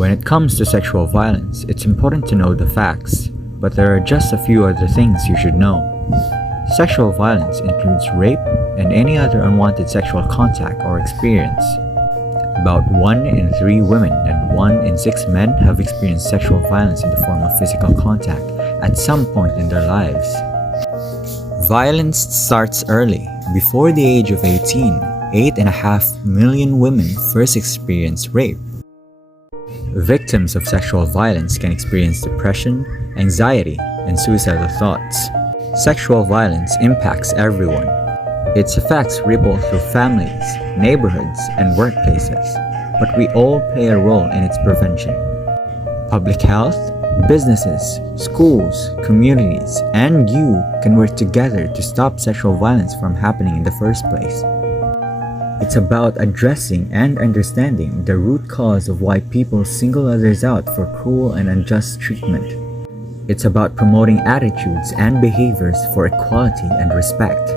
When it comes to sexual violence, it's important to know the facts, but there are just a few other things you should know. Sexual violence includes rape and any other unwanted sexual contact or experience. About 1 in 3 women and 1 in 6 men have experienced sexual violence in the form of physical contact at some point in their lives. Violence starts early. Before the age of 18, 8.5 million women first experience rape. Victims of sexual violence can experience depression, anxiety, and suicidal thoughts. Sexual violence impacts everyone. Its effects ripple through families, neighborhoods, and workplaces, but we all play a role in its prevention. Public health, businesses, schools, communities, and you can work together to stop sexual violence from happening in the first place. It's about addressing and understanding the root cause of why people single others out for cruel and unjust treatment. It's about promoting attitudes and behaviors for equality and respect.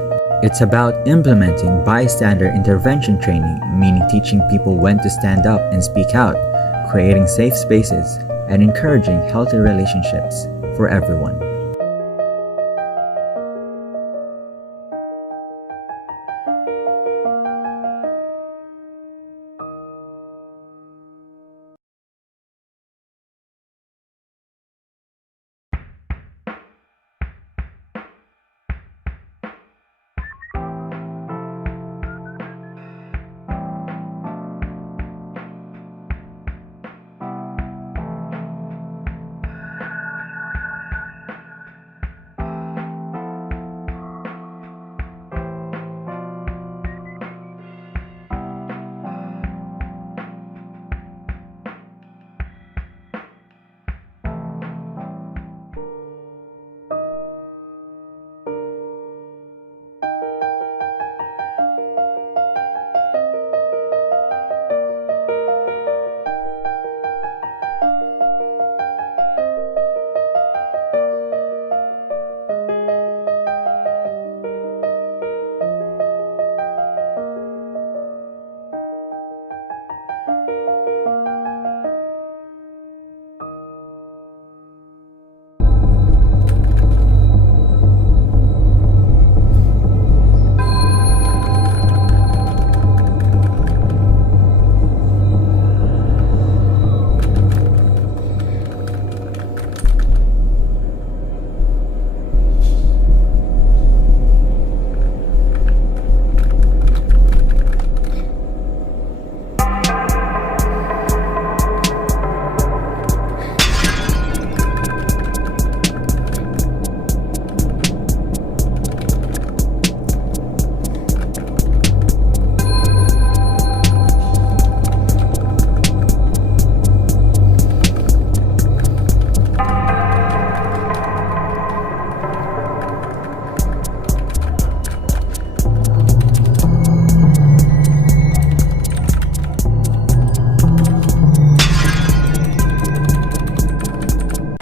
It's about implementing bystander intervention training, meaning teaching people when to stand up and speak out, creating safe spaces, and encouraging healthy relationships for everyone.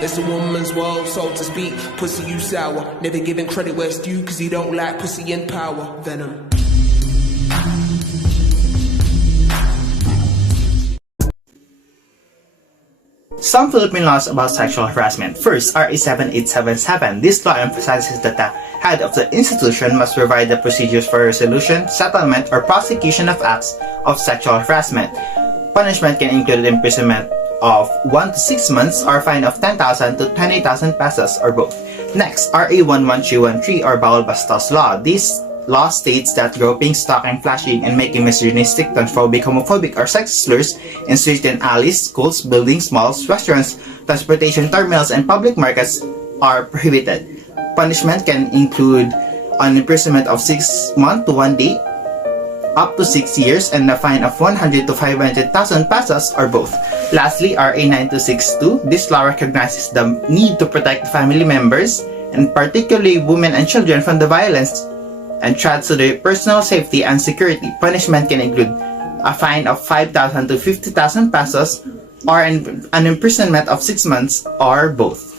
It's a woman's world, so to speak. Pussy, you sour. Never giving credit where it's due, cause you don't like pussy and power. Venom. Some Philippine laws about sexual harassment. First, RA 7877. This law emphasizes that the head of the institution must provide the procedures for resolution, settlement, or prosecution of acts of sexual harassment. Punishment can include imprisonment of 1 to 6 months or fine of 10,000 to 20,000 pesos or both. Next, RA 11313 or Bawal Bastos Law. This law states that groping, stalking, flashing, and making misogynistic, transphobic, homophobic, or sexist slurs in certain alleys, schools, buildings, malls, restaurants, transportation terminals, and public markets are prohibited. Punishment can include an imprisonment of 6 months to 1 day, up to 6 years, and a fine of 100 to 500,000 pesos or both. Lastly, RA 9262. This law recognizes the need to protect family members, and particularly women and children, from the violence and threats to their personal safety and security. Punishment can include a fine of 5,000 to 50,000 pesos or an imprisonment of 6 months or both.